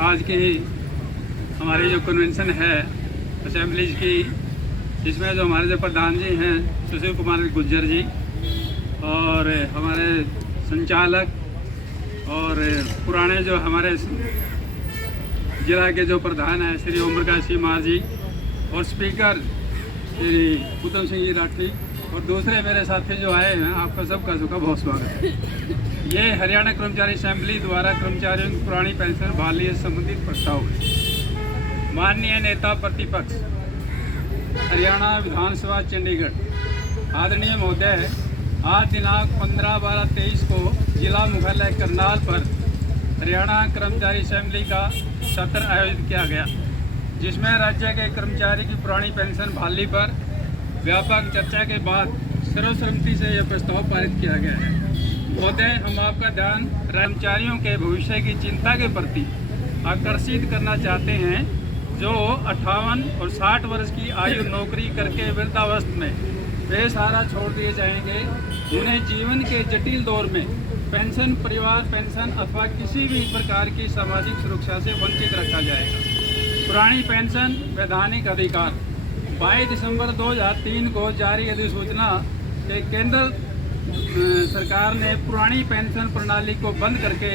आज की हमारी जो कन्वेंशन है असेंबलीज की, जिसमें जो हमारे जो प्रधान जी हैं सुशील कुमार गुर्जर जी और हमारे संचालक और पुराने जो हमारे जिला के जो प्रधान हैं श्री ओम प्रकाश सिंह मार जी और स्पीकर श्री उत्तम सिंह जी राठी और दूसरे मेरे साथी जो आए हैं, आपका सबका बहुत स्वागत है। ये हरियाणा कर्मचारी असेंबली द्वारा कर्मचारियों की पुरानी पेंशन बहाली से संबंधित प्रस्ताव है। माननीय नेता प्रतिपक्ष हरियाणा विधानसभा चंडीगढ़ आदरणीय महोदय, आज दिनांक 15/12/23 को जिला मुख्यालय करनाल पर हरियाणा कर्मचारी असेंबली का सत्र आयोजित किया गया, जिसमें राज्य के कर्मचारी की पुरानी पेंशन बहाली पर व्यापक चर्चा के बाद सर्वसम्मति से यह प्रस्ताव पारित किया गया है। महोदय, हम आपका ध्यान कर्मचारियों के भविष्य की चिंता के प्रति आकर्षित करना चाहते हैं, जो 58 और 60 वर्ष की आयु नौकरी करके वृद्धावस्था में बेसहारा छोड़ दिए जाएंगे। उन्हें जीवन के जटिल दौर में पेंशन, परिवार पेंशन अथवा किसी भी प्रकार की सामाजिक सुरक्षा से वंचित रखा जाएगा। पुरानी पेंशन वैधानिक अधिकार 22 दिसंबर 2003 को जारी अधिसूचना के केंद्र सरकार ने पुरानी पेंशन प्रणाली को बंद करके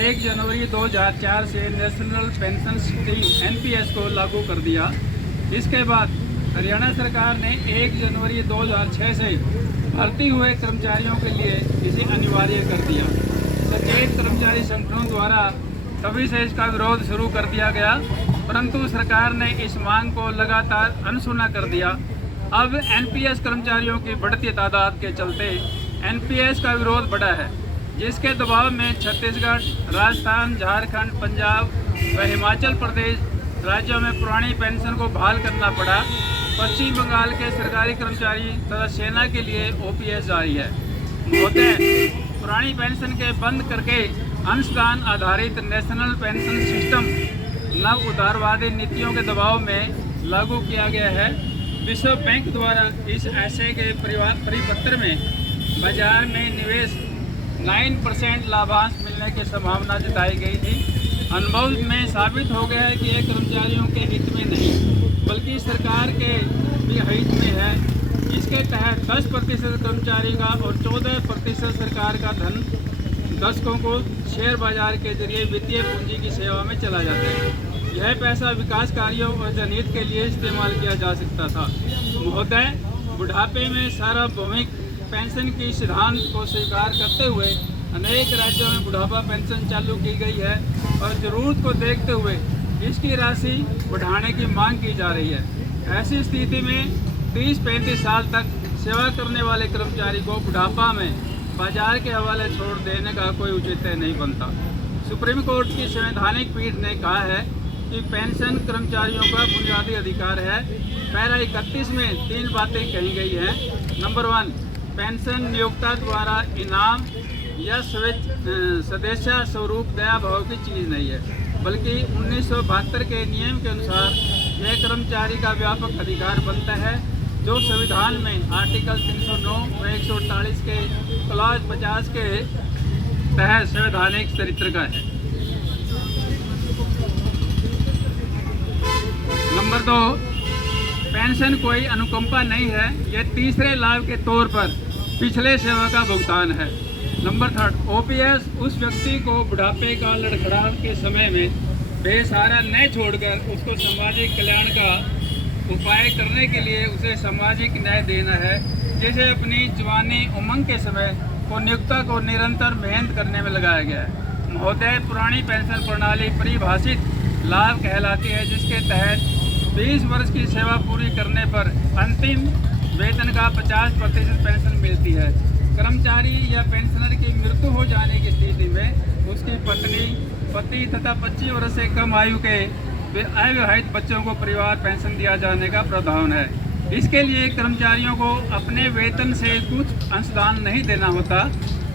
1 जनवरी 2004 से नेशनल पेंशन स्कीम (NPS) को लागू कर दिया। इसके बाद हरियाणा सरकार ने 1 जनवरी 2006 से भर्ती हुए कर्मचारियों के लिए इसे अनिवार्य कर दिया। सचेत कर्मचारी संगठनों द्वारा तभी से इसका विरोध शुरू कर दिया गया, परंतु सरकार ने इस मांग को लगातार अनसुना कर दिया। अब NPS कर्मचारियों की बढ़ती तादाद के चलते NPS का विरोध बढ़ा है, जिसके दबाव में छत्तीसगढ़, राजस्थान, झारखंड, पंजाब व हिमाचल प्रदेश राज्यों में पुरानी पेंशन को बहाल करना पड़ा। पश्चिम बंगाल के सरकारी कर्मचारी तथा सेना के लिए OPS जारी है। महोदय, पुरानी पेंशन के बंद करके अंशदान आधारित नेशनल पेंशन सिस्टम नव उदारवादी नीतियों के दबाव में लागू किया गया है। विश्व बैंक द्वारा इस आशय के परिपत्र में बाजार में निवेश 9% लाभांश मिलने की संभावना जताई गई थी। अनुभव में साबित हो गया है कि यह कर्मचारियों के हित में नहीं बल्कि सरकार के भी हित में है। इसके तहत 10% कर्मचारी का और 14% सरकार का धन दर्शकों को शेयर बाजार के जरिए वित्तीय पूंजी की सेवा में चला जाता है। यह पैसा विकास कार्यों और जनहित के लिए इस्तेमाल किया जा सकता था। महोदय, बुढ़ापे में सार्वभौमिक पेंशन की सिद्धांत को स्वीकार करते हुए अनेक राज्यों में बुढ़ापा पेंशन चालू की गई है और जरूरत को देखते हुए इसकी राशि बढ़ाने की मांग की जा रही है। ऐसी स्थिति में 30-35 साल तक सेवा करने वाले कर्मचारी को बुढ़ापा में बाजार के हवाले छोड़ देने का कोई औचित्य नहीं बनता। सुप्रीम कोर्ट की संवैधानिक पीठ ने कहा है कि पेंशन कर्मचारियों का बुनियादी अधिकार है। पैरा 31 में 3 बातें कही गई हैं। नंबर 1, पेंशन नियोक्ता द्वारा इनाम या सदेशा स्वरूप दया भाव की चीज़ नहीं है, बल्कि 1972 के नियम के अनुसार यह कर्मचारी का व्यापक अधिकार बनता है, जो संविधान में आर्टिकल 309 व 148 के क्लॉज 50 के तहत संवैधानिक चरित्र का है। नंबर 2, पेंशन कोई अनुकंपा नहीं है, यह तीसरे लाभ के तौर पर पिछले सेवा का भुगतान है। नंबर 3, OPS उस व्यक्ति को बुढ़ापे का लड़खड़ाहट के समय में बेसहारा न छोड़कर उसको सामाजिक कल्याण का उपाय करने के लिए उसे सामाजिक न्याय देना है, जिसे अपनी जवानी उमंग के समय को नियोक्ता को निरंतर मेहनत करने में लगाया गया है। महोदय, पुरानी पेंशन प्रणाली परिभाषित लाभ कहलाती है, जिसके तहत 20 वर्ष की सेवा पूरी करने पर अंतिम वेतन का 50% पेंशन मिलती है। कर्मचारी या पेंशनर की मृत्यु हो जाने की स्थिति में उसकी पत्नी, पति तथा 25 वर्ष से कम आयु के अविवाहित बच्चों को परिवार पेंशन दिया जाने का प्रावधान है। इसके लिए कर्मचारियों को अपने वेतन से कुछ अंशदान नहीं देना होता।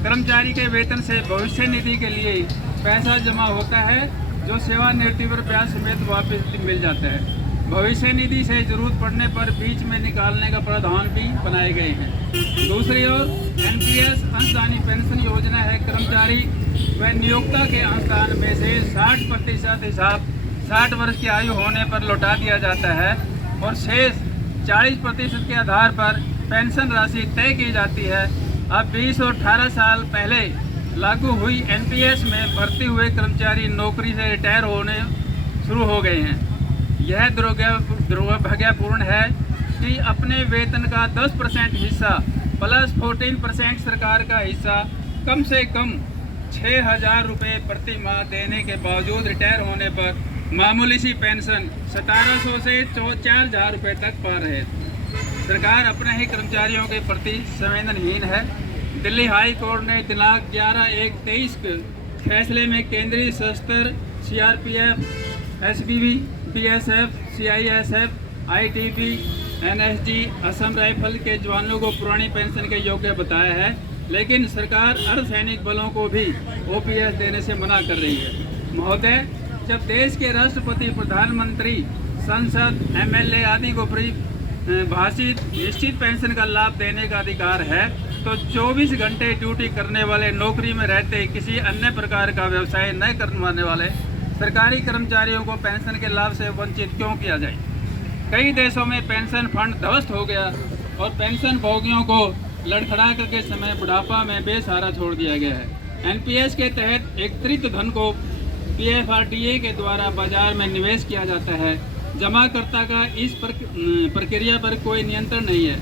कर्मचारी के वेतन से भविष्य निधि के लिए पैसा जमा होता है, जो सेवानिवृत्ति पर ब्याज समेत वापस मिल जाता है। भविष्य निधि से जरूरत पड़ने पर बीच में निकालने का प्रावधान भी बनाए गए हैं। दूसरी ओर NPS अंशदानी पेंशन योजना है। कर्मचारी व नियोक्ता के अंशदान में से 60% हिसाब 60 वर्ष की आयु होने पर लौटा दिया जाता है और शेष 40% के आधार पर पेंशन राशि तय की जाती है। अब 20 और 18 साल पहले लागू हुई एनपीएस में भर्ती हुए कर्मचारी नौकरी से रिटायर होने शुरू हो गए हैं। यह दुर्भाग्यपूर्ण है कि अपने वेतन का 10% हिस्सा प्लस 14% सरकार का हिस्सा कम से कम 6,000 रुपये प्रति माह देने के बावजूद रिटायर होने पर मामूली सी पेंशन 1700 से 4,000 रुपये तक पा रहे। सरकार अपने ही कर्मचारियों के प्रति संवेदनहीन है। दिल्ली हाई कोर्ट ने दिनांक 11/1/23 के फैसले में केंद्रीय सशस्त्र CRPF, SPB, BSF, CISF, ITB, NSG, Assam rifle के जवानों को पुरानी पेंशन के योग्य बताया है, लेकिन सरकार अर्धसैनिक बलों को भी ओपीएस देने से मना कर रही है। महोदय, जब देश के राष्ट्रपति, प्रधानमंत्री, संसद, एमएलए आदि को फ्री भाषित निश्चित पेंशन का लाभ देने का अधिकार है, तो 24 घंटे ड्यूटी करने वाले, नौकरी में रहते किसी अन्य प्रकार का व्यवसाय न करने वाले सरकारी कर्मचारियों को पेंशन के लाभ से वंचित क्यों किया जाए? कई देशों में पेंशन फंड ध्वस्त हो गया और पेंशन भोगियों को लड़खड़ा के समय बुढ़ापा में बेसहारा छोड़ दिया गया है। एनपीएस के तहत एकत्रित धन को पीएफआरडीए के द्वारा बाजार में निवेश किया जाता है। जमाकर्ता का इस प्रक्रिया पर कोई नियंत्रण नहीं है।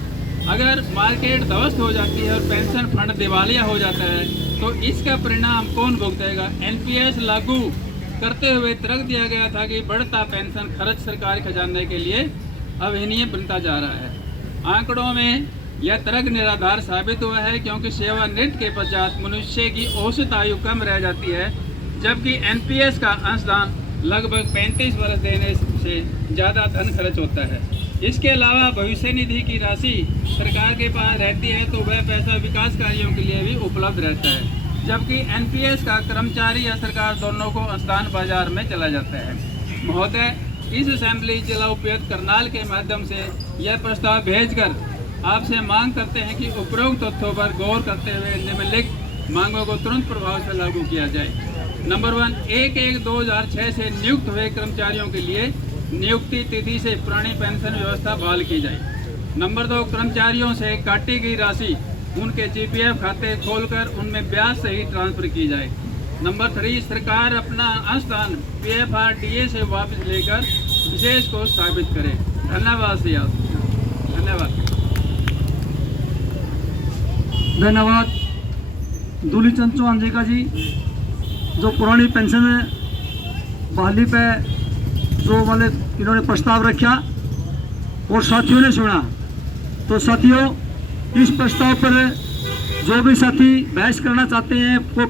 अगर मार्केट ध्वस्त हो जाती है और पेंशन फंड दिवालिया हो जाता है तो इसका परिणाम कौन भुगतेगा? एनपीएस लागू करते हुए तर्क दिया गया था कि बढ़ता पेंशन खर्च सरकारी खजाने के लिए अवहेलनीय बनता जा रहा है। आंकड़ों में यह तर्क निराधार साबित हुआ है, क्योंकि सेवानिवृत्ति के पश्चात मनुष्य की औसत आयु कम रह जाती है, जबकि एनपीएस का अंशदान लगभग 35 वर्ष देने से ज़्यादा धन खर्च होता है। इसके अलावा भविष्य निधि की राशि सरकार के पास रहती है तो वह पैसा विकास कार्यों के लिए भी उपलब्ध रहता है, जबकि एनपीएस का कर्मचारी या सरकार दोनों को अंशदान बाजार में चला जाता है। महोदय, इस असेंबली जिला उपायुक्त करनाल के माध्यम से यह प्रस्ताव भेजकर आपसे मांग करते हैं कि उपरोक्त तथ्यों पर गौर करते हुए निम्नलिखित मांगों को तुरंत प्रभाव से लागू किया जाए। नंबर 1, 1/1/2006 से नियुक्त हुए कर्मचारियों के लिए नियुक्ति तिथि से पुरानी पेंशन व्यवस्था बहाल की जाए। नंबर 2, कर्मचारियों से काटी गई राशि उनके जीपीएफ खाते खोलकर उनमें ब्याज सहित ट्रांसफर की जाए। नंबर 3, सरकार अपना अंशदान पीएफआरडीए से वापस लेकर विशेष को स्थापित करे। धन्यवाद सिया। धन्यवाद दूलीचंद चौहान जी का जी, जो पुरानी पेंशन बहाली पे जो वाले इन्होंने प्रस्ताव रखा और साथियों ने सुना। तो साथियों, इस प्रस्ताव पर जो भी साथी बहस करना चाहते हैं वो